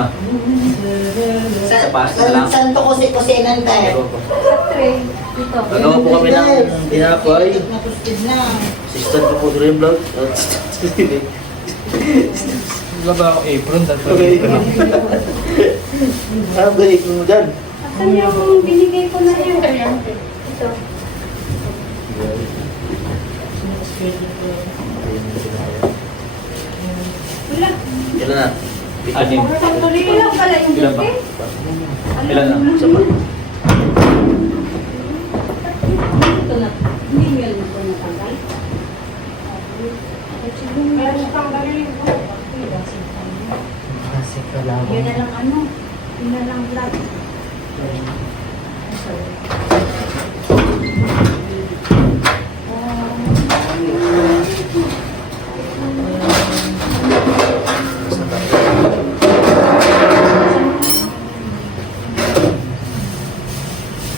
ma? Sa pasta lang. Saan to kusinan tayo? Sa tray. Dito. Nagawa po kami ng tinapay. Natustid na. Sistan ko po rin vlog. Wala ba ako apron? Okay. Ano ba ito mo dyan? Asan yung binigay ko na yun? Ito. Wala. Ilan na? Anim. Ilang pala yung Ilan ba? buke? Ilan na? Isa pa. Ito na. Hindi yan ito natanggal. Meron pang galing ko. Kasi kalaban. Yun na lang ano. Yun na lang vlog. Sorry.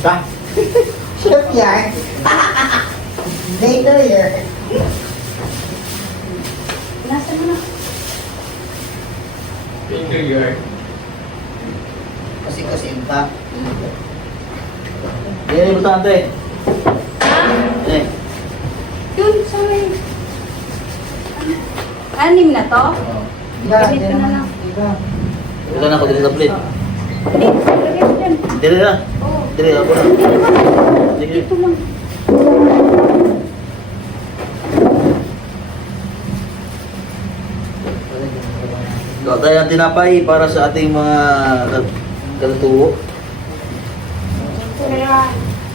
Ta? Chef yan. Later yan. Nasa mo na. Kasi pa. Yan yung importante. Eh. Yun, sorry. Anim na to? Ganito na lang. Wala na ako dito sa plate. Hindi, lagay ko dyan. Dili na. Oo. Dili ako na. Sige. Ito lang. Gawa tayo ng tinapay para sa ating mga kalatuwo.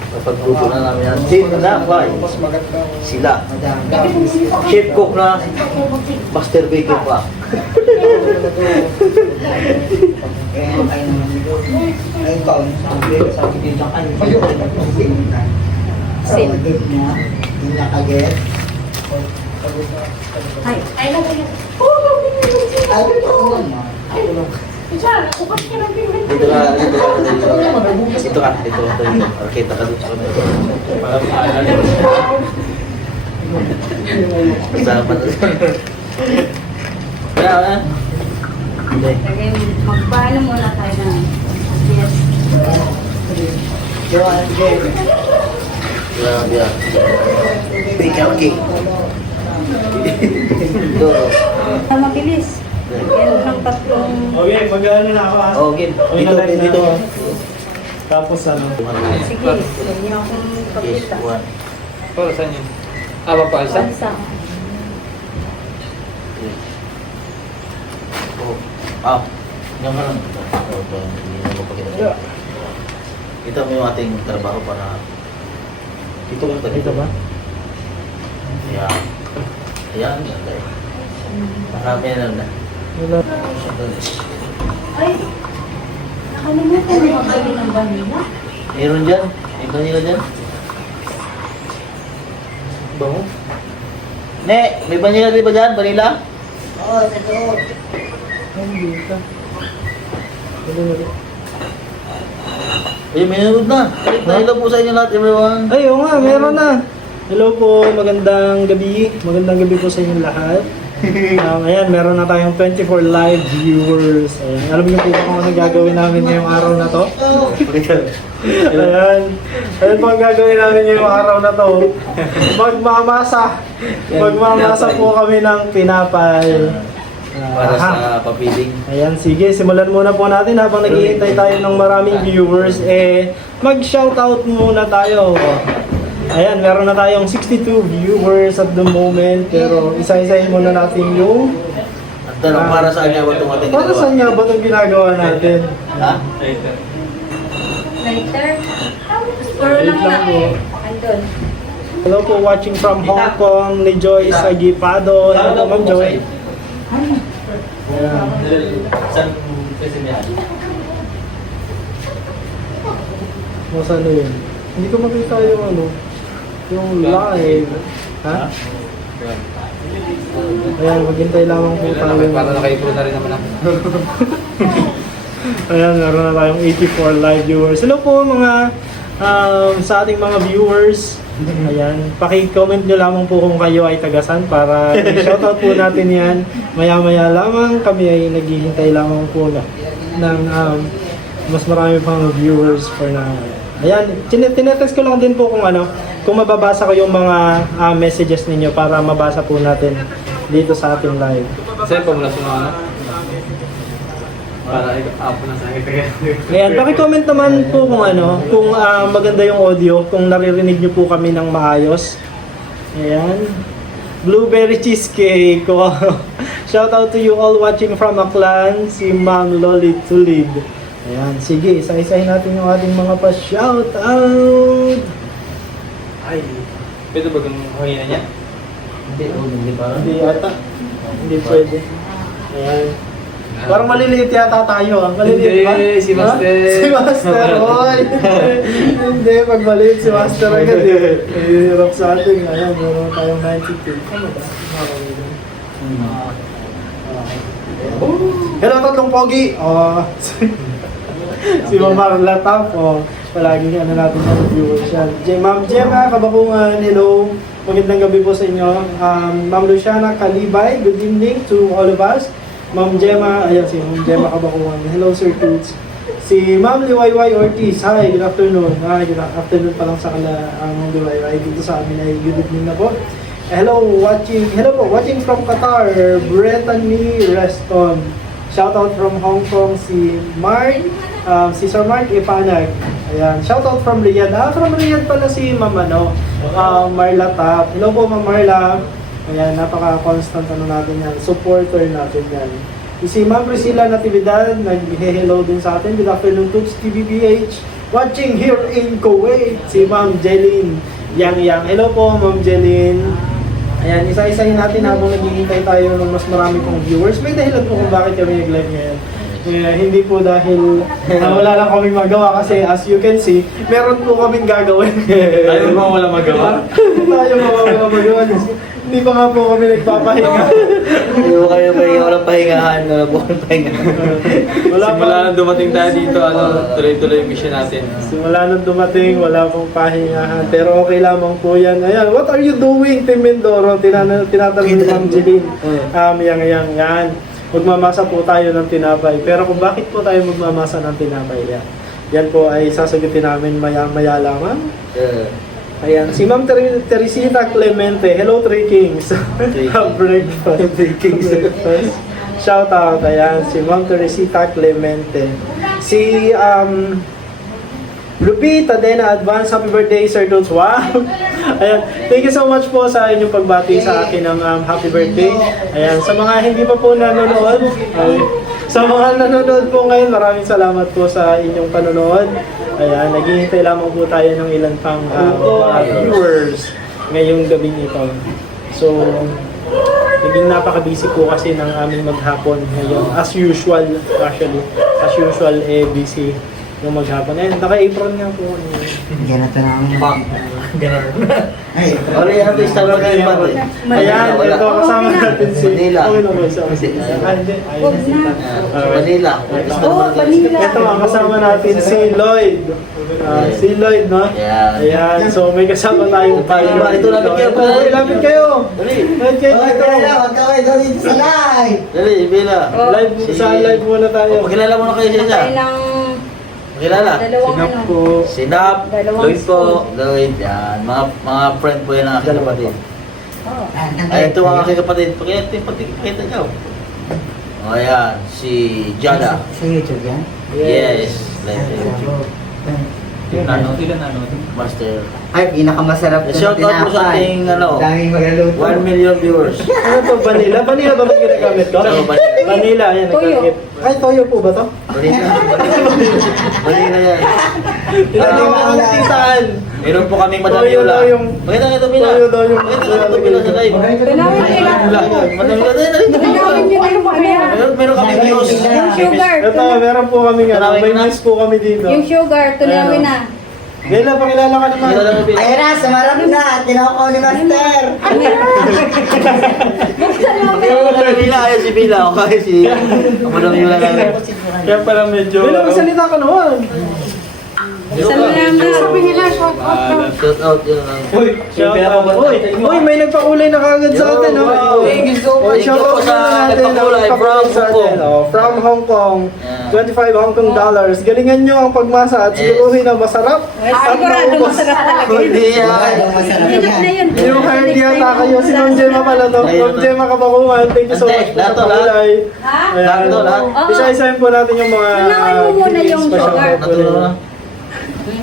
Kapag luto na namin yan. Tinapay. Mas maganda. Sila. Madami. Chef cook na. Master baker pa. Kaya kayo naman dito. Ay, ikaw, sabi dito kayo. Kayo, Same. Hindi nakaget. Ay, ay lang yun. Ay, ito naman. Ay, Dito ka, dito ka, dito ka. Dito ka, dito ka, dito ka. Kita ka dito sa camera. Para maalala. Kasama na. Kaya, ah. Hindi. Lagay, magpaano muna tayo na. Yes. Grabe ah. Bigyan, okay. Dito. Mabilis. Yan lang tatlong... Okay, mag-ano na ako ha? Oh, game. Dito, dito. Tapos ano? Sige, hindi akong Yes, pakita. one. Para saan yun? Ah, papalsa? Pansa. Oh. Ah. Yan ka lang. Oh, ito. Hindi na mapakita. Kita mo yung ating trabaho para... Dito ka tayo. Dito ba? Ayan. Ayan. Ayan. Marami na na. Wala. Ay, nakalimutan mo magbili ng vanilla. Meron dyan. May vanilla dyan. Bango? Ne, may vanilla di ba dyan? Vanilla? Oo, sa loob. Hindi ka. Wala na rin. Ay, may nanood na. Hello po sa inyo lahat, everyone. Ay, oo nga, meron na. Hello po, magandang gabi. Magandang gabi po sa inyong lahat. Ayan, meron na tayong 24 live viewers. Ayan, alam niyo po ba kung ano gagawin namin ngayong araw na to? Ayan. Ayan po ang gagawin namin ngayong araw na to. Magmamasa. Magmamasa po kami ng tinapay. Para sa papiling. Ayan, sige, simulan muna po natin habang naghihintay tayo ng maraming viewers. Mag-shoutout muna tayo. Ayan, meron na tayong 62 viewers at the moment. Pero isa-isahin muna natin yung... At tanong, para saan nga ba itong ating Para saan nga ba itong ginagawa natin? Ha? Lighter. Puro lang na. Andun. Hello po, watching from Hong Kong, ni Joy Sagipado. Hello po, Ma'am Joy. Ayan. Saan kasi may hali? Masa ano yun? Hindi ko makita yung ano, yung live. Ha? Ayan, maghintay lamang po tayo. Para naka-improve na rin naman ako. Ayan, meron na tayong 84 live viewers. Hello po mga sa ating mga viewers. Ayan, paki-comment nyo lamang po kung kayo ay tagasan para i-shoutout po natin yan. Maya-maya lamang kami ay naghihintay lamang po ng mas marami pang viewers for na. Ayan, tinetest ko lang din po kung mababasa ko yung mga messages ninyo para mabasa po natin dito sa ating live. Sir, pamula sa mga para i-up na sa akin. Ayan, paki-comment naman po kung maganda yung audio, kung naririnig nyo po kami ng maayos. Ayan. Blueberry cheesecake. Wow. Shout out to you all watching from Aklan, si Ma'am Loli Tulid. Ayan, sige, isa-isahin natin yung ating mga pa-shout out. Ay, pwede ba ganun hangin na niya? Hindi parang. Hindi ata. Hindi pwede. Ayan. Parang maliliit yata tayo. Maliliit ba? Hindi, si Master. Ha? Si Master, oy. Hindi, pag maliit si Master agad eh. Hirap sa atin. Ayan, meron tayong 92. Ano ba? Hello, tatlong pogi. Si Ma'am Marla Tap. Palaging natin yung viewers yan. Ma'am Gemma Kabakungan, hello. Magandang gabi po sa inyo. Ma'am Luciana Kalibay, good evening to all of us. Ma'am Gemma, ayan si Ma'am Gemma Kabakuan. Hello Sir Toots. Si Ma'am Liwayway Ortiz, hi, good afternoon. Good afternoon pa lang sa Ma'am Liwayway. Dito sa amin ay good evening na po. Hello po, watching from Qatar, Brittany Reston. Shout out from Hong Kong, si Sir Mark Ipanag. Ayan, shout out from Riyadh. From Riyadh pala si Ma'am Marla Tap. Hello po Ma'am Marla. Ayan, napaka-constant natin yan. Supporter natin yan. Si Ma'am Priscilla Natividad, nag-hello din sa atin. Good afternoon, Toots TVPH. Watching here in Kuwait, si Ma'am Jeline Yang. Hello po, Ma'am Jeline. Ayan, isa-isahin natin habang naghihintay tayo ng mas marami pong viewers. May dahilan po kung bakit kami nag-live ngayon. Hindi po dahil wala lang kaming magawa kasi as you can see, meron po kaming gagawin. Tayo ba wala magawa? Tayo mga magawa kasi hindi pa nga po kami nagpapahinga. Hindi mo kayo walang pahingahan. Wala po walang pahingahan. Simula nang dumating tayo dito, tuloy-tuloy yung mission natin. Simula nung dumating, wala pong pahingahan. Pero okay lamang po yan. Ayan, what are you doing, Team Mindoro? Tinatanong ni Ma'am Jeline. Yan. Magmamasa po tayo ng tinapay. Pero kung bakit po tayo magmamasa ng tinapay, yan po ay sasagutin namin maya-maya lamang. Ayan, si Ma'am Teresita Clemente. Hello, Three Kings. Have breakfast. Three Kings breakfast. Shout out. Ayan, si Ma'am Teresita Clemente. Si Lupita Dena, advance happy birthday, Sir Toots. Wow! Ayan, thank you so much po sa inyong pagbati sa akin ng happy birthday. Ayan, sa mga hindi pa po nanonood, sa mga nanonood po ngayon, maraming salamat po sa inyong panonood. Ayan, naghihintay lamang po tayo ng ilan pang mga viewers ngayong gabi nito. So, naging napaka-busy po kasi ng aming maghapon ngayon. As usual, actually. As usual, busy yung maghapon. Ayun, naka-apron nga po. Ganito na ang bag. Ganun. Ay, Wala yan, ito isang kayo ba? Ayan, ito kasama natin si... Manila. Okay na ba siya? Hindi. Huwag na. Manila. Oh, Manila. Ito, kasama natin si Lloyd. Si Lloyd, no? Yan. Ayan, so may kasama tayong Ito, lapit kayo. Uy, lapit kayo. Dali. Lapit kayo Huwag dito. ka kayo doon dito sa live! Dali, Bila. Live, sa live muna tayo. Pakilala mo na kayo siya. Tayo ng Pakilala. dalawang Sinap ano. po. Sinap, Dalawang Lloyd po. spoon. Lloyd, yan. Mga friend po yan ang aking Dalawa kapatid. Oh. Ay, ito ang aking kapatid. Pakita niyo. O, ayan. Si Jada. Sa YouTube yan? Yes. Live sa YouTube. Ilan ano? Master. Ay, pinakamasarap ko Shout out po sa ating, Daming magluluto. 1 million viewers. Ano to, vanilla? Vanilla ba ba ginagamit ko? Oo, vanilla. Vanilla, ayan. Toyo. nagkakip. Ay, toyo po ba to? Manila. Manila yan. Hindi mo ang titaan. Meron po kaming Madam Toyo Yola. daw yung- Pakita nga ito, Bila. Toyo daw yung- Pakita nga ito, Bila, sa live. Tunawin nyo lang. Madam Yola, dali. Tunawin nyo na yung mamaya. Meron kaming views. Yung sugar. Ito, meron po kami nga. Tunawin May ko na. news po kami dito. Yung sugar, tunawin na. Bella, pakilala ka naman. Kilala mo, Bila. Ayun na, sumarap na! Tinakaw ni Master! Buksan mo. Pakilala mo, Bila. Ayun si Bila. O kaya si Madam Yola namin. Kaya pala medyo... Bella, magsalita ka naman. Salamat. Shout out yun. Uy, Shout out. Uy, may nagpakulay na kagad sa atin, oh. Wow. Thank you so Oh, much. shout out sa muna natin nagpakulay ang from sa Hong atin, Kong. oh, from Hong Kong. Yeah. 25 Hong Kong dollars. Galingan nyo ang pagmasa at siguruhin na masarap. Sigurado masarap talaga. Hindi yan. Masarap Hinap na yan. yun. Yung hired yata kayo, si Ma'am Gemma pala to. Ma'am Gemma Kabakuman, thank you so much po sa Lahat to, pakulay. Ha? Ayan. Lahat to, lahat. Oo. Isa-isahin po natin yung mga Unahin mo muna yung greetings pa siya. sugar. Natuloy na.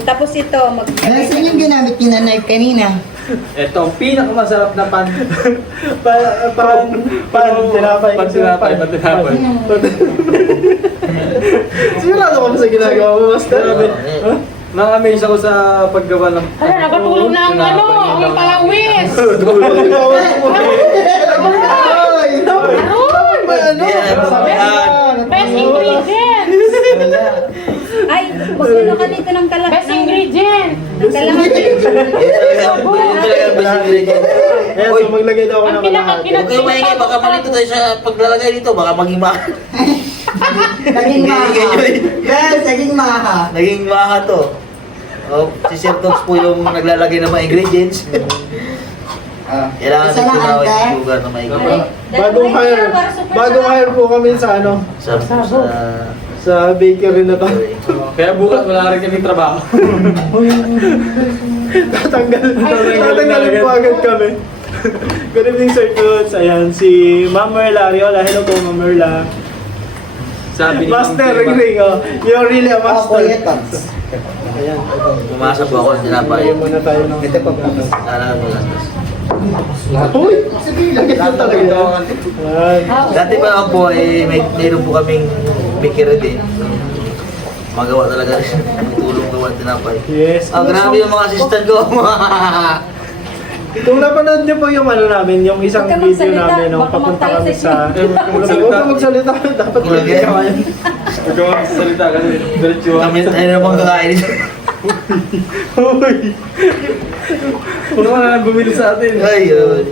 Tapos ito, Saan yung ginamit niyo na knife kanina? Ito ang pinakamasarap na pan. Tinapay. Pan tinapay. Sigurado ka ba sa ginagawa mo, Master? Oo, Na-amaze ako sa paggawa ng... Ano, nakatulong na ang ano, ang palawis. Best ingredients. ay, magkano ka dito ng Best ingredient. kalaman. Ayan, so maglagay daw ako Ang ng lahat. Huwag kayo maingay, baka malito tayo sa paglalagay dito, baka maging mahal. Naging maha. Guys, naging maha. Naging maha to. Oh, si Sir Tox po yung naglalagay ng mga ingredients. Kailangan Isa din lang, tunawin ante. yung sugar na may Bagong hire po kami sa ano, sa bakery na to. Kaya bukas wala rin kaming trabaho. Tatanggalin po agad kami. Good evening, Sir Toots. Ayan, si Ma'am Merla Ariola. Hello po, Ma'am Merla. Sabi ni Master, Ma'am Gemma. ring, oh. You're really a Ako, master. Kuya Toms. Ayan. Pumasa po ako ng tinapay. Ayaw muna tayo ng... Ito pa po. Kailangan mo lang. Uy! Lagay na talaga. Ayan. Dati pa ako po, mayroon po kaming bakery din. Magawa talaga rin. Tulong gawa ng tinapay. Yes. Grabe yung mga assistant ko. Kung napanood niyo po yung ano namin, yung isang Huwag ka video magsalita, namin nung baka papunta kami magtayo sa... sa Huwag ka magsalita. Dapat Ilagay. kayo. Huwag ka magsalita kasi diretso. Kami tayo namang kakain. Uy! Puno ka na lang bumili sa atin. Ayun.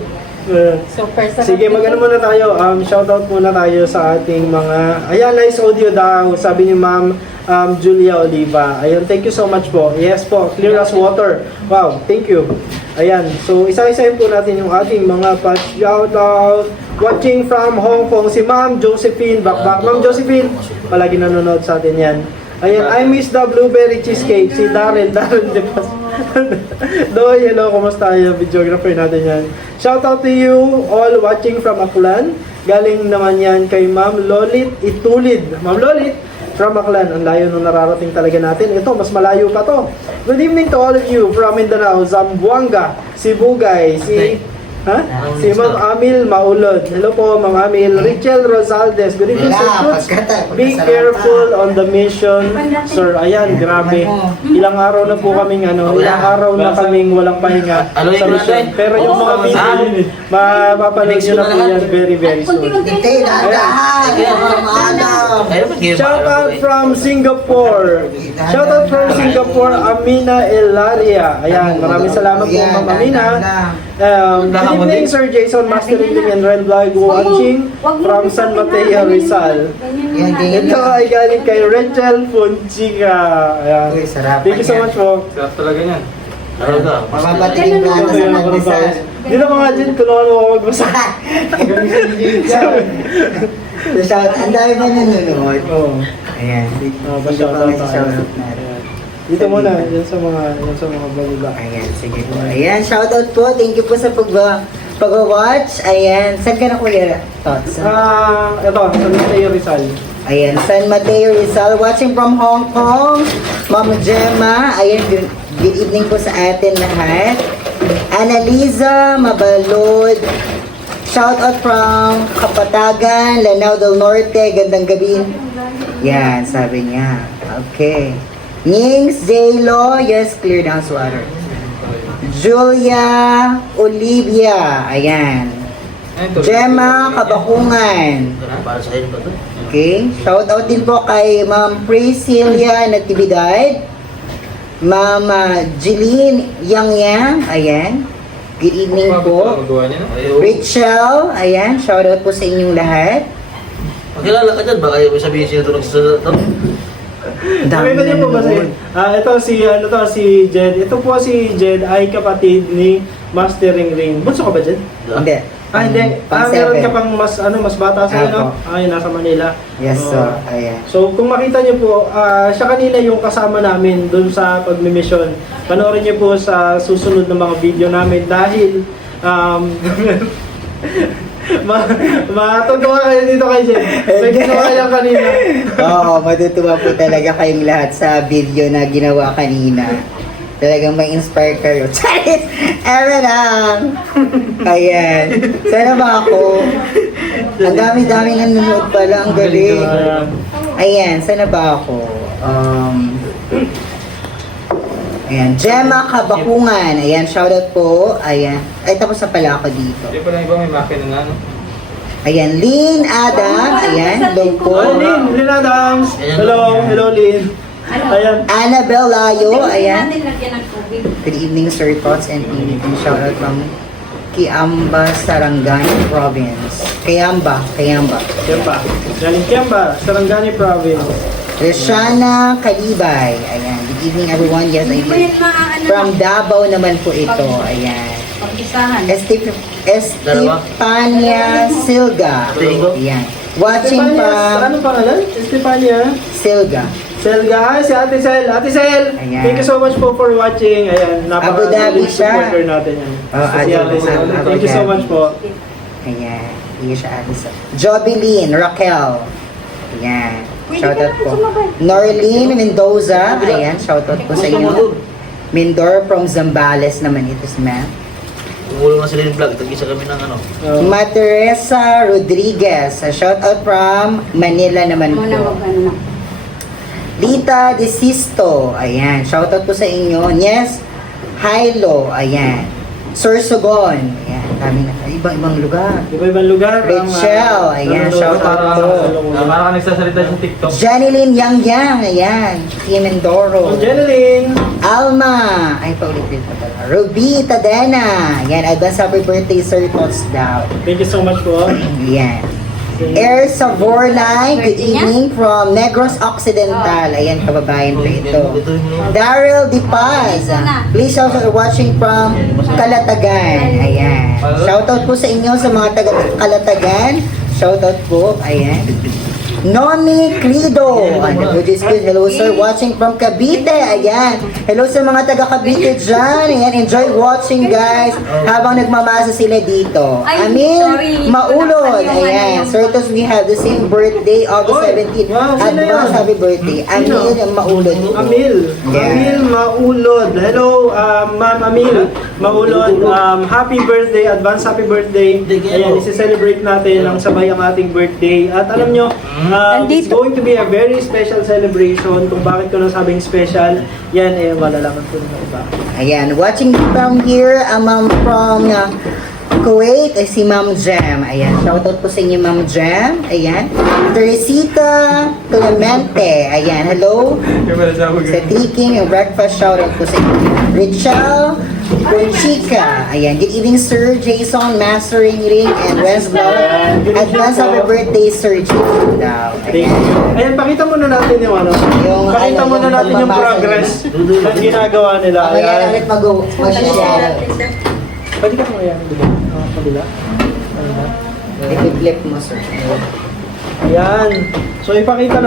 Super sarap. Sige, mag-ano muna tayo. Shoutout muna tayo sa ating mga... Ayan, nice audio daw. Sabi ni Ma'am Julia Oliva. Ayun, thank you so much po. Yes po, clear as water. Wow, thank you. Ayan, so isa-isahin po natin yung ating mga pa-shoutout. Watching from Hong Kong, si Ma'am Josephine Bakbak. Ma'am Josephine, palagi nanonood sa atin yan. Ayan, I miss the blueberry cheesecake. Si Darren de Pas. Doy, hello, kumusta yung videographer natin yan. Shout out to you all watching from Aklan. Galing naman yan kay Ma'am Lolit Itulid. Ma'am Lolit, from Aklan. Ang layo nung nararating talaga natin. Ito, mas malayo pa to. Good evening to all of you from Mindanao, Zamboanga, Sibugay, si Ma'am Amil Maulod. Hello po, Ma'am Amil. Rachel Rosaldes. Good evening, Sir Toots. Be careful on the mission, sir. Ayan, grabe. Ilang araw na po kaming ilang araw na kaming walang pahinga Ano sa yung mission. natin? Pero yung mga video, mapapanood nyo na po yan very, very soon. Hindi, dahan-dahan. Ayun, mag-game. Shout out from Singapore. Shout out from Singapore, Amina Elaria. Ayan, maraming salamat po, Ma'am Amina. Good evening, Sir Jason, Master Reading and Red Vlog watching from San Mateo, Rizal. Ito ay galing kay Rachel Funchiga. Ayan. Uy, sarap. Thank you so much po. Sarap talaga yan. Ano ka? Mababating plano sa magdasal. Dito mga dyan, tulungan mo ako magbasa. Shout, ang dami ba nanonood? Oo. Ayan. Pa-shoutout tayo. Shoutout natin. Dito muna, yan sa mga bagula. Ayan, sige po. Ayan, shoutout po. Thank you po sa pag-watch. Ayan, saan ka na Kuya Tots? Ito, San Mateo Rizal. Ayan, San Mateo Rizal. Watching from Hong Kong. Mama Gemma. Ayan, good evening po sa atin lahat. Annalisa Mabalod. Shoutout from Kapatagan, Lanao del Norte. Gandang gabi. Yan, sabi niya. Okay. Nings J-Lo. Yes, clear down water. Julia Olivia. Ayan. Gemma Kabakungan. Para sa inyo ba ito? Okay. Shout out din po kay Ma'am Priscilla Natividad. Ma'am Jeline Yang. Ayan. Good evening po. Magawa niya, no? Ayun. Rachel. Ayan. Shout out po sa inyong lahat. Magkilala ka dyan, baka yung sabihin sila ito nagsasalita ito. Dami Nakita niyo po ba si ito si Jed. Ito po si Jed ay kapatid ni Master Ring. Bunso ka ba, Jed? Hindi. Hindi. Pang Meron seven. ka pang mas bata sa Apo. no? Ay, nasa Manila. Yes, Oo. so, ayan. So, kung makita niyo po, siya kanina yung kasama namin dun sa pagmimisyon. Panoorin niyo po sa susunod na mga video namin dahil matutuwa kayo dito kay Jen. May ginawa lang kanina. Oo, matutuwa po talaga kayong lahat sa video na ginawa kanina. Talagang may inspire kayo. Charis! Ewan lang! Ayan. Sana ba ako? Ang dami-dami nanonood pala. Ang galing. Ayan, sana ba ako? Ayan, Gemma Kabakungan. Ayan, shoutout po. Ayan. Ay, tapos na pala ako dito. Hindi pa lang iba may makina na, no? Ayan, Lynn Adam. Ayan, hello po. Oh, Lynn Adams. Hello, Lynn. Ayan. Annabelle Layo. Ayan. Natin lagyan ng tubig. Good evening, sir. Thoughts and feelings. Shoutout from Kiamba, Sarangani Province. Kiamba. Kiamba. Galing Kiamba, Sarangani Province. Rishana Kalibay. Ayan. Good evening, everyone. Yes, I Hindi ba did. yan maaano? From Davao naman po ito. Ayan. Pag-isahan. Estefania Silga. Ayan. Watching from Ano pangalan? Estefania? Silga. Selga, si Ate Sel. Ate Sel, Ayan. thank you so much po for watching. Ayan, Abu Dhabi siya. supporter natin yan. Oh, Si Ate Sel. Abu Thank you so Dhabi. much po. Ayan. Hindi siya ate sa... Jobeline Raquel. Ayan. Shoutout po. Norlene Mendoza. Ayan. Shoutout po sa inyo. Mindor from Zambales naman ito si ma'am. Tumulo na sila yung vlog. Tag-isa kami ng ano. Materesa Rodriguez. Shoutout from Manila naman Muna po. mag-ano na. Lita Desisto. Ayan. Shoutout po sa inyo. Yes. Hilo. Ayan. Sorsogon. Ayan. Dami na. Ibang lugar. Iba-ibang lugar. Rachel, ayan, shout out po. Parang ka nagsasalita sa TikTok. Janeline Yang. Ayan. Kim Endoro. Oh, Jeneline. Alma. Ay, paulit-ulit pa pala. Ruby Tadena. Ayan. Advance happy birthday, Sir Tots daw. Thank you so much po. Ayan. Air Savornay, good evening from Negros Occidental. Ayan, kababayan po ito. Daryl Di Paz, please also watching from Kalatagan. Ayan. Shoutout po sa inyo sa mga taga Kalatagan. Shoutout po. Ayan. Nomi Clido. Which is good. Hello sir, watching from Cavite. Ayan. Hello sa mga taga Cavite dyan. Ayan, enjoy watching guys. Habang nagmamasa sila dito. Ay, Amin sorry. Maulod. Yung Ayan. ano, Sir, tos we have the same birthday, August Oy, 17. wow, sino Advance yun? happy birthday. Amin Maulod. Amil. Yeah. Amil Maulod. Hello, Ma'am Amil Maulod. Happy birthday. Advance happy birthday. Ayan, isi-celebrate natin ang sabay ang ating birthday. At alam nyo, it's going to be a very special celebration. Kung bakit ko nasabing special, yan eh, malalaman ko ng iba. Ayan. Watching from here, Ma'am from Kuwait, ay si Ma'am Jam. Ayan. Shoutout po sa inyo, Ma'am Jam. Ayan. Teresita Clemente. Ayan. Hello. Sa Triking, yung breakfast, shoutout po sa inyo. Richelle Conchica. Ayan. Good evening, Sir Jason, Mastering Ring, and Wes Vlog. Advance happy birthday, Sir Jason daw. Thank you. Ayan, pakita muna natin yung ano. Yung Pakita ano, muna yung natin yung pagmamasa progress na ginagawa nila. Mamaya Ayan. ulit mag-share. Pwede ka kung ayan. Kabila. Ayan. I-flip mo, sir. Ayan. So ipakita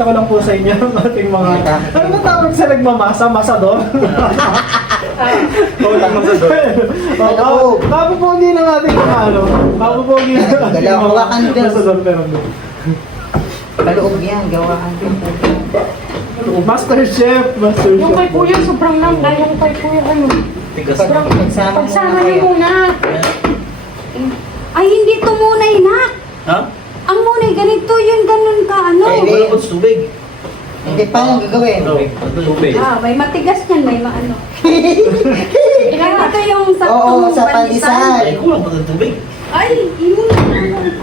ko lang po sa inyo ang ating mga... Ano ba tawag sa nagmamasa? Masador? Papupogi ng ating mga ano. Papupogi ng ating Dalawa, hawakan din. Masador pero Kaloob yan, gawaan din. Master Chef! Master Yung kay Chef. Kuya, sobrang lambda. Yung kay Kuya, ano. Pagsama niyo muna. Ay, hindi ito munay na. Ha? Ang munay, ganito yung ganun ka, ano? Ay, Wala po sa tubig. Hindi pa lang gagawin. Tubig. Ah, may matigas yan, may maano. Ganito yung sa Oo, sa pandesal. Ay, kulang pa ng tubig. Ay, yun.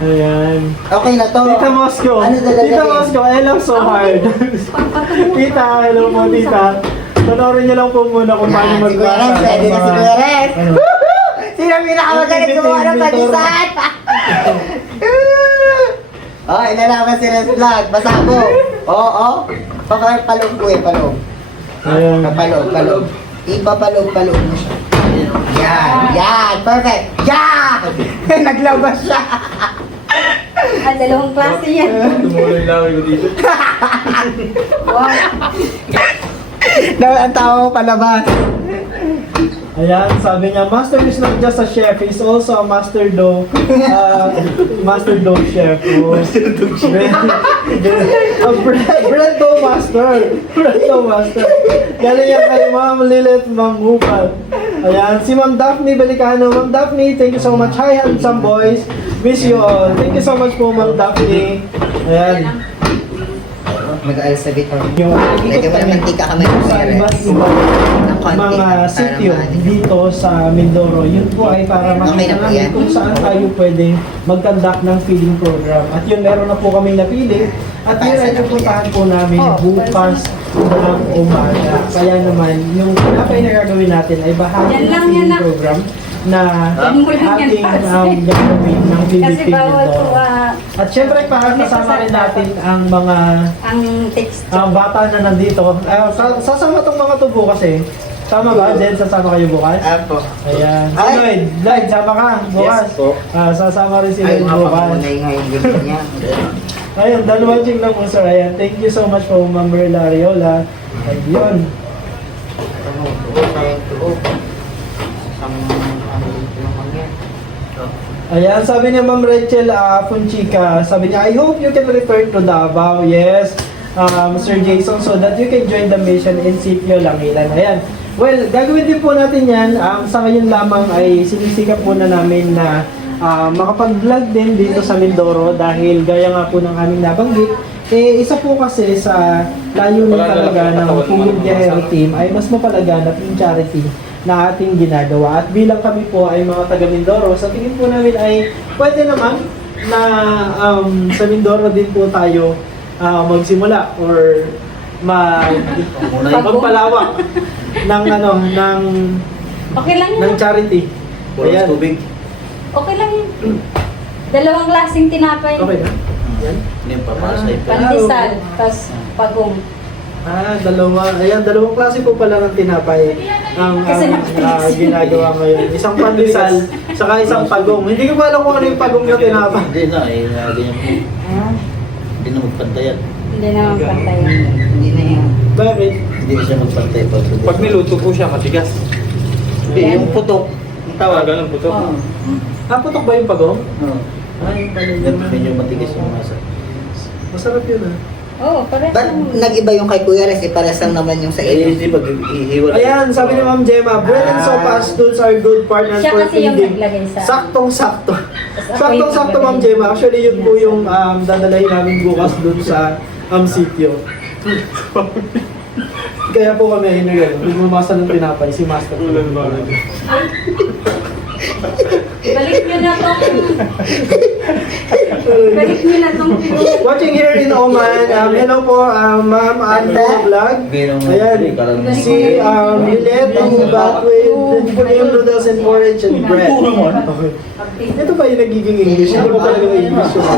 Ayan. Okay na to. Tita Moscow. Ano lalagay? Tita Moscow, I love so hard. Tita, hello po tita. Panoorin niyo lang po muna kung paano Si Kuya Rex, pwede na si Kuya Rex. Sino ang pinakamagaling gumawa ng pandesal? Oh, inalaman si Rex Vlog. Pasabog. Oo. Palog po eh, palog. Ayan. Palog. Ipapalog mo siya. Yan. Perfect. Yan! Naglabas siya. Dalawang klase yan. Tumuloy lang ako dito. Wow. Ang tao palabas. Ayan, sabi niya, Master is not just a chef, he's also a master dough chef. Master dough chef. Bread dough master. Bread dough master. Galing yan kay Ma'am Lilith Mamupal. Ayan, si Ma'am Daphne Balicano. Ma'am Daphne, thank you so much. Hi, handsome boys. Miss you all. Thank you so much po, Ma'am Daphne. Ayan. Mag-aalis na bito. Yung Lagyan mo naman tika kami sa iba't ibang mga sityo dito sa Mindoro. Yun po ay para Okay na makita po namin yan. kung saan tayo pwedeng mag-conduct ng feeding program. At yun, meron na po kaming napili. At yun ay pupuntahan po namin bukas ng umaga. Kaya naman, yung pinapay na gagawin natin ay bahagi Yan lang, ng feeding yan lang. program na Yan mo lang yan, ating Pastor. gagawin ng feeding Kasi bawal po Mindoro. At syempre, para kasama rin natin ang mga ang text. ang bata na nandito. Sasama tong mga to po kasi. Tama ba? Jen, sasama kayo bukas? Apo. Ayan. Si Ay! Lloyd, sama ka bukas. Yes po. Sasama rin si Ay, Lloyd bukas. mapapunay ngayon ganyan niya. Ayun, dalawang lang po sir. Ayan, thank you so much po, Ma'am Merla Ariola. Ayun. Ayan, sabi niya Ma'am Rachel Funchica, sabi niya, I hope you can return to Davao. Yes, Sir Jason, so that you can join the mission in Sitio Langilan. Ayan. Well, gagawin din po natin yan. Sa ngayon lamang ay sinisikap muna namin na makapag-vlog din dito sa Mindoro dahil gaya nga po ng aming nabanggit, isa po kasi sa layunin talaga ng Pugong Biyahero Team ay mas mapalaganap yung charity na ating ginagawa. At bilang kami po ay mga taga Mindoro, sa tingin po namin ay pwede naman na sa Mindoro din po tayo magsimula or magpalawak ng Okay lang ng yun. charity. Puros tubig. Okay lang yun. Dalawang klaseng tinapay. Okay na? Yan. Hindi yung papara sa ipin. Pandesal, tas pagong. Dalawa. Ayan, dalawang klase po pala ng tinapay ang Kasi ginagawa ngayon. Isang pandesal, saka isang pagong. Hindi ko pa alam kung ano yung pagong na tinapay. Hindi na, ganyan. Hindi na magpantayan. Hindi naman pantay. Hindi na yan. Bakit? Hindi na siya magpantay Pag niluto po siya, matigas. Hindi, yung putok. Ang tawag. Ganun po to. Oo. Putok ba yung pagong? Oo. Ay, yung Medyo matigas yung masa. Masarap yun Oo, parehas Ba't lang. nag-iba yung kay Kuya Res? Pares lang naman yung sa Eh, inyo. di ba, hihiwalay. Ayan, sabi ni Ma'am Gemma, bread and sopa stools are good partners Siya for kasi yung feeding. naglagay sa... Saktong-sakto. ako Saktong-sakto, yung Ma'am naglagay. Gemma. Actually, yun po yung dadalahin namin bukas dun sa sitio. Kaya po kami hinagano, bumasa ng tinapay, si Master. Balik nyo na tong... Balik nyo na tong pinunod. Watching here in Oman, hello po, Ma'am Anna Vlog. Ayan, si Lilith ang back with pulim noodles and porridge and bread. Okay. Ito ba yung nagiging English? Hindi ko talaga English yung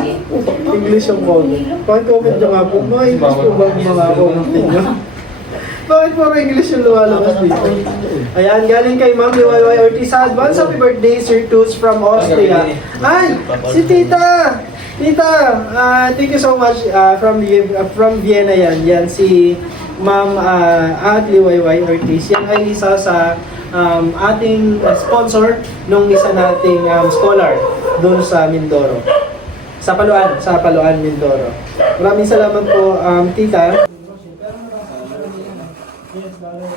English yung comment. Pag-comment nyo nga po, mga English po ba ang mga comment nyo? Bakit puro English yung lumalabas dito? Ayan, galing kay Ma'am Liwayway Ortiz. Advance happy birthday, Sir Toots from Austria. Ay, si Tita! Tita, thank you so much from Vienna yan. Yan si Ma'am at Liwayway Ortiz. Yan ay isa sa ating sponsor nung isa nating scholar doon sa Mindoro. Sa Paluan, Mindoro. Maraming salamat po, Tita. Yes, dollar.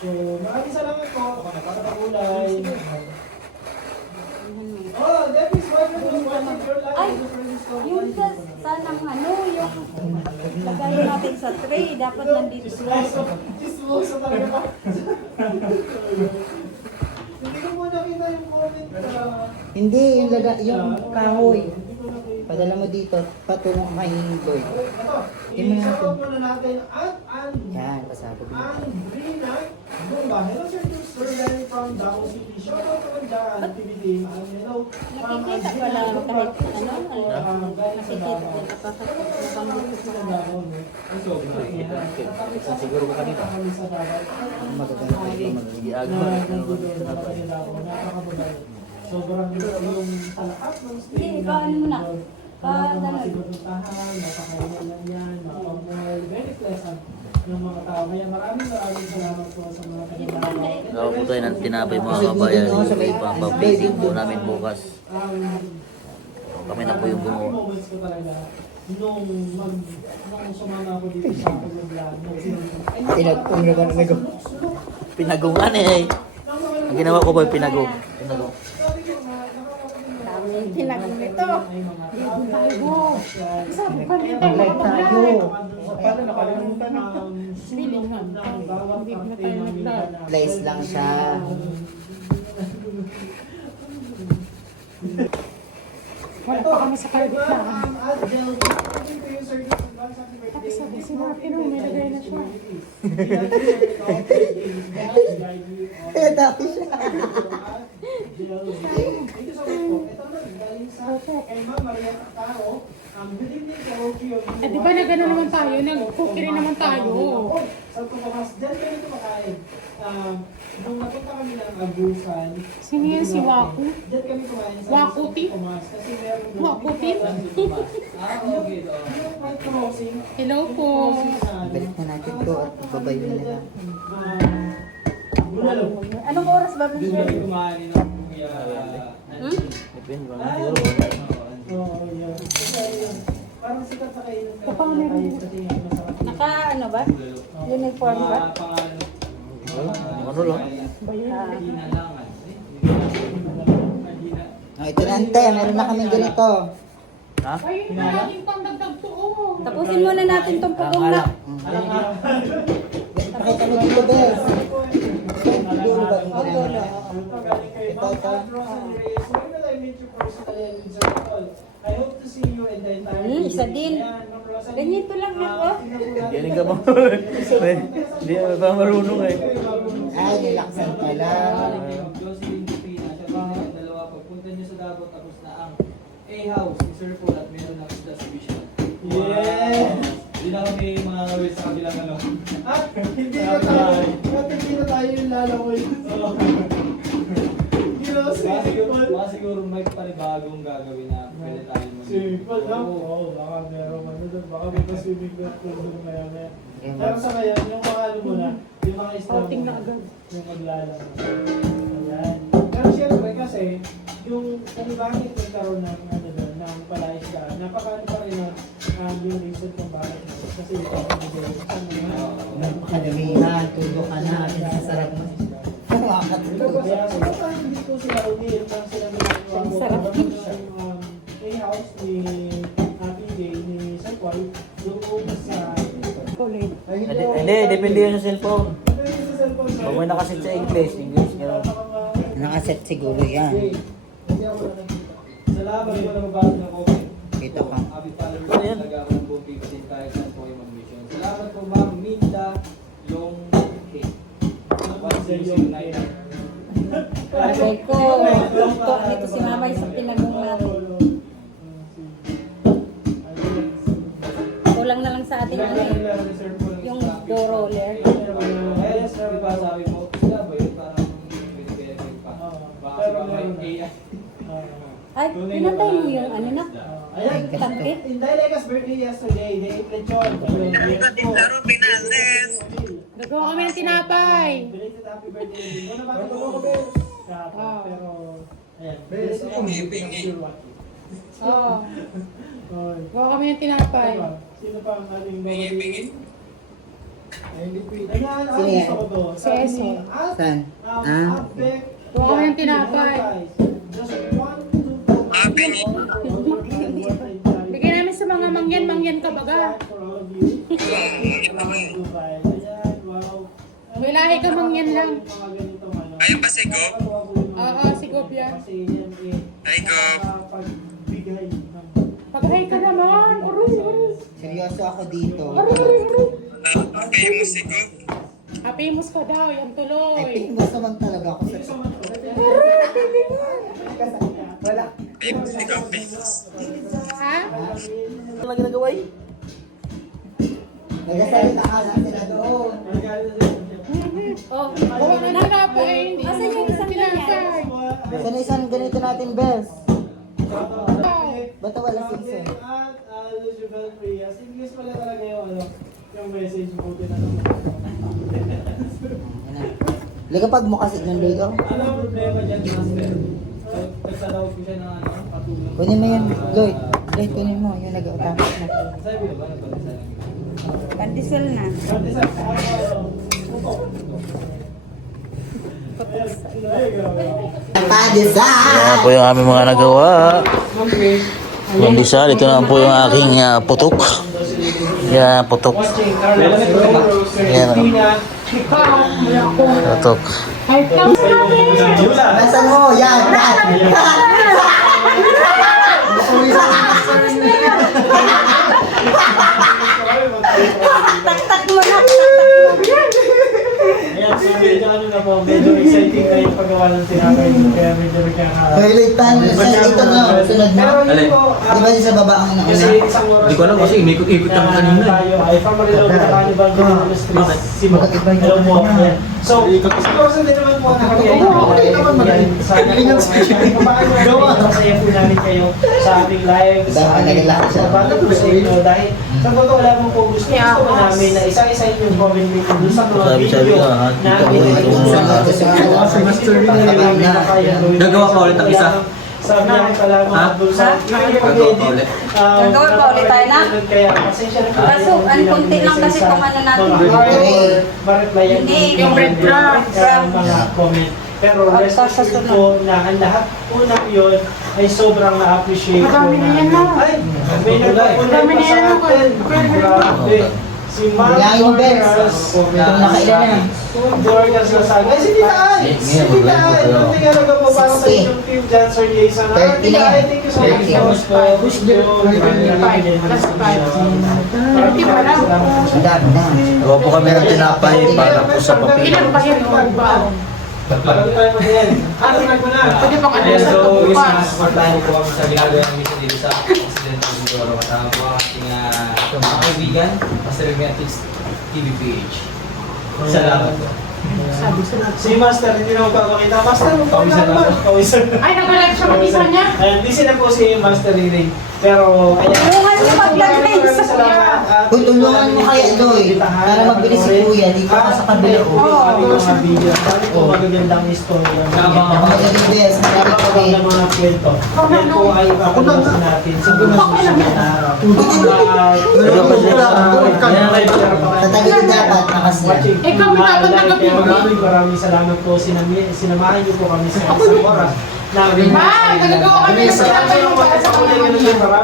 So, maraming salamat po. Nakakapagulay. Oh, that is why we're watching your live. Ay, yung sanang yung lagay natin sa tray, dapat nandito sa... Chismoso talaga ba? Hindi ko mo nakita yung comment ka. Hindi, yung kahoy. Padala mo dito, patulong kay Lloyd. Ito, Tingnan natin. i-shout muna natin at Yan, pasabog mo. Andrina Gumba. Hello, Sir Sir Lenny from Davao City. Shout out naman dyan, activity. Hello. Nakikita pala kahit Galing sa nakikita Davao. din. Siguro ka kanina. Sobrang yung sa lahat ng Hindi, paano mo na? Paano? Pinuntahan, napakailan lang yan, mapamall, very pleasant yung mga tao. Kaya maraming salamat po sa mga kanilang. Gawa po tayo ng tinapay mga kabayan. Ipapabasing po namin bukas. Kami na po yung gumawa. Moments ko talaga nung sumama ako dito sa pag-vlog. Pinagungan eh. Ang ginawa ko po yung pinagong. Dami pinagong nito. Sabi pa rin tayo Mag-live tayo. Paano nakalimutan na Biling nga. Hindi na tayo nag-live. Place lang siya. Wala pa kami sa carpet lang. Tapos sabi si Martin, may lagay na siya. Eh, dati siya. Eh, di ba nagano naman tayo? Nag-cookie rin naman tayo. Sa Tomas, dyan kayo kumakain. Nung napunta kami ng Agusan, Sino yan si Waku? dyan kami kumain sa Wakuti? Tomas. Kasi meron doon. Wakuti? Yung white crossing, Hello po. Balik na natin to at babay mo na lang. Bulalo. Anong oras ba? Doon kami kumain ng kuya. Depende ba? Siguro. Oo, yun. Kasi yun, parang sikat sa kainan. Kapag meron din. Kasi yung masarap. Naka ano ba? Uniform ba? Ano lang? Oh, ito na ante, meron na kaming ganito. Ha? Ayun na laging pangdagdag to. Oh. Tapusin muna natin tong pugong na. Pakita mo dito, Bes. Dulo ba yung ginagawa? I hope to see you in the entire Isa din. Ganito lang ako. Hindi ka mo. Hindi ba marunong eh. Ay, nilaksan pala. Jocelyn Pina, siya pa ang dalawa. Pagpunta niyo sa Davao, tapos na ang A-House, ni Sir Paul, at meron na isda sa Vision. Yeah! Hindi na kami mga gawin sa kabilang ano. At hindi na tayo yung lalakoy. Baka siguro may panibagong gagawin na pwede tayo Swimming pool, no? Oo, baka meron ano doon. Baka may pa-swimming pool doon maya-maya. Pero sa ngayon, yung mga ano muna, yung mga isla Outing na muna, agad. yung maglalaro. Ayan. Pero syempre kasi, yung kanibangit nagkaroon ng ano doon, ng palaisdaan, napakaano pa rin yung reason kung bakit. Kasi ito ang Napakadamihan, tulog ka na. Ang sarap mo. Makakatulog. kaya hindi ko sila umiil lang sila Ang sarap. A-house ni PJ ni Sir Paul doon sa Kulit. Hindi, depende yun sa cellphone. sa cellphone. Pag may nakasit sa English, gano'n. Nakaset siguro yan. Hindi ako nakikita. Salamat ko na mabago na ko. Kita ka. Happy Father's Day talaga ako ng buong kasi tayo sa po yung mag-mission. Salamat po Ma'am Minda yung cake. Sabi ko, dito si Mamay sa pinagong natin. Kulang na lang sa ating ano eh, yung door roller. Kaya di ba sabi mo, sila ba yun parang binibigay pa. Baka sila may AI. Ay, pinatay mo yung ano na. Ayan, Tangke. Inday Lega's birthday yesterday. They ate lechon. Gagawa kami ng tinapay. Belated happy birthday. Ano ba ito ko, Bel? Pero, ayan. Belated happy Oo. Oh. Gagawa kami ng tinapay. Sino pa ang ating babatiin? Ay, hindi po. Sino yan? Gusto ko to. Si Sabi Eso. ni At, Saan? Ah, Outback, Gawa kami ng tinapay. Just 1, 2, Bigyan namin sa mga mangyan ka baga. May lahi ka mangyan lang. Ayun ba si Gob? Oo, si Gob yan. Hi Gob. Pagbigay ng Pag-hi ka naman. Uruy, uruy. seryoso ako dito. Uruy, uruy, uruy. famous si Gob. Famous ka daw. Yan Ay, tuloy. famous naman talaga ako sa... Wala. Ha? Ano ginagawa eh? Nagsasalita ka lang sila doon. Oh, Wala po eh. Asan yung isang ganyan? Sana isang ganito natin, Bes. Ba't wala season? At Luzibel Frias. English pala talaga yung message mo tinanong. Ligapag mo kasi ng Lego. Ano ang problema dyan, Master? Nagsalaw ko siya ng patulong. Kunin mo yan, Lloyd. Lloyd, kunin mo. Yung nag-utapos na. Sabi ko ba, nagpapasal lang yun? Pandesal na. Yan po yung aming mga nagawa. Pandesal, ito na po yung aking putok. Yan, putok. Yan, putok. Nasaan mo? Yan, yan. Tak-tak mo na. Ayan, so medyo ano na po, medyo exciting na yung paggawa ng tinapay. Kaya medyo nagkakaroon. Toilet pan. Ito na, sunod na. Pero yun po, Di ba yung sa baba ang kasi nauna? isang oras. Hindi ko alam kasi umikot-ikot lang kanina. Tayo ay pamarilaw na Carnival General Street. Simo. Hello po. Ayan. So, siguro sa din naman po na kami. Okay naman magaling. Masaya po namin kayo sa ating live. Sa ating bata po sa inyo. Dahil sa totoo lamang po gusto po namin na isa-isa yung comment nyo dun sa mga Sabi-sabi video ka, na Gagawa pa ulit ang isa? Sabi niya pala mga dun sa Gagawa pa ulit? Gagawa pa ulit tayo na? Kaya pasensya na po. Kaso, ang konti lang kasi kung ano natin. Ma-replyan Hindi, po yung namin breadcrumbs. ang mga comment. Pero rest assured po na ang lahat po ng yun ay sobrang na-appreciate po Madami na yan, no? Ay, may nagpapunay Madami pa na sa yan, no? atin. Grabe. Si Mark Yain, Bes. Dorcas. Itong nakailan na. Dorcas Lasaga. Ay, si Tita Ay! Si Tita Ay! Ang tingalaga mo para sa inyong team dyan, Sir Jason. Ah, 30 Tita na Ay, yan. thank you so much. 30. Tapos po, gusto nyo. Ang dami na. Gawa po kami ng tinapay para po sa papel. Ilan ba yan? Ba? Bago tayo mag-yan. Ah, sunag mo na. Pwede bang ano Ayan, sa so yes, bukas? support tayo po kami sa ginagawa ng mission dito sa Occidental Mindoro. Kasama po ang ating mga kaibigan, Pastor Remetics TVPH. Salamat po. Si Master, hindi na magpapakita. Master, Pawisan na ako. Pawisan. Ay, nag-live siya mag-isa niya? Ayan, busy na po si Master Ring. Pero, ayan. Tulungan mo pag-live sa Salamat. At Kung tulungan mo kaya, Doy, para mabilis si Kuya, dito ka sa kabila. Oo, mga video. Sabi ko magagandang istorya. Ako magiging Bes. Marami Ako kami. ng mga kwento. Yan po ay papalasin natin sa mga susunod na araw. Tatagilid dapat, nakasya. Ikaw, dapat nagabi. Maraming salamat po. Sinamahan niyo po kami sa isang oras. Ma, nagagawa kami ng sinapay ng para sa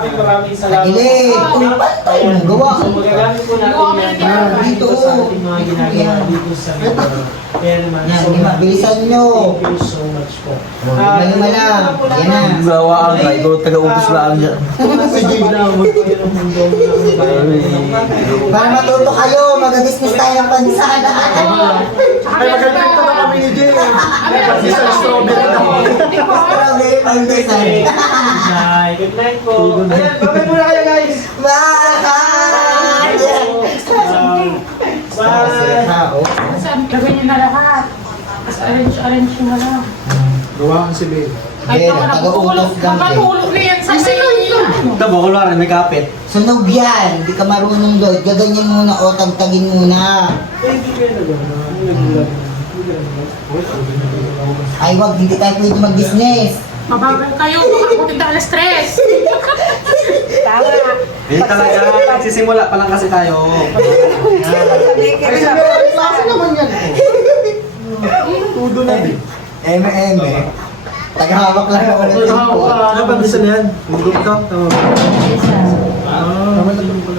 Maraming salamat. Tagilid. Uy, pantay mo. Gawa. So magagamit po natin yan dito sa ating mga ginagawa dito sa Mindoro. Kaya naman, Yan, so, di ba? Bilisan nyo. thank you so much po. Maluma lang. Yan na. Gawa ang ikaw taga-utos lang dyan. Para matuto kayo, mag-business tayo ng pansana. Ay, magaganda na kami ni Jay. Strawberry foundation. Good night po. Ayan, babay muna kayo guys. Bye! Bye. Saan gawin niyo na lahat? Tapos arrange nyo na lang. Ay, Yan, taga-utos lang. matulog na yan sa sayo niya. Tabo, kulwari, may kapit. Sunog yan. Hindi ka marunong doon. Gaganyan muna o tagtagin muna. Ay, wag. Hindi tayo pwede mag-business. Mabagal kayo, makakutin na alas 3. Tama. Hindi talaga, sisimula pa lang kasi tayo. Tudo na din. Eme. Tagahawak lang ako ng tempo. Ano ba bisa na yan? Hugot ka? Tama ba?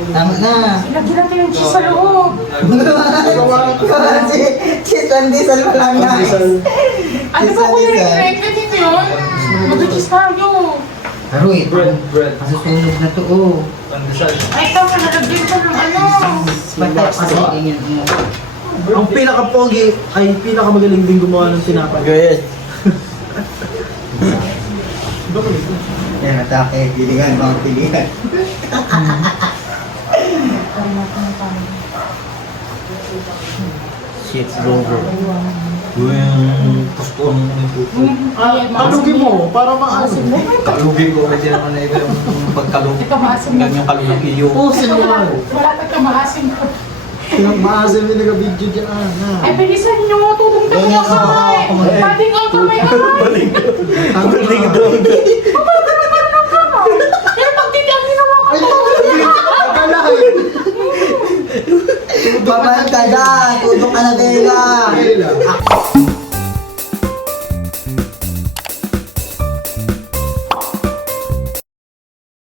Tama na. Lagyan natin yung cheese sa loob. Cheese and diesel pa lang guys. Ano ba kung pregnant dito yun? Mag-cheese tayo. Aroy, Bread. masusunog na to. Oh. Pandesal. Ay, tama, nalagyan ko ng ano. Patay kasi ganyan mo. Ang pinaka-pogi ay pinakamagaling din gumawa ng tinapay. Yes. Yan, atake. Pilihan, mga pilihan. Shit, logo. Yung pusto mo yung puto. Kalugin mo, para maasim mo. Kalugin ko, pwede naman na iba yung pagkalugin. Yan yung kalugin iyo. Oo, sinuwal. Wala tayong maasim ko. Yung maasim yung nag-video dyan. Ay, bilisan nyo. Tulong na kayo kamay. Pating ang kamay kamay. Ang galing daw. Pero pag hindi ang ginawa ko. Babalik ka na, tutok ka na, Bella. Kailan?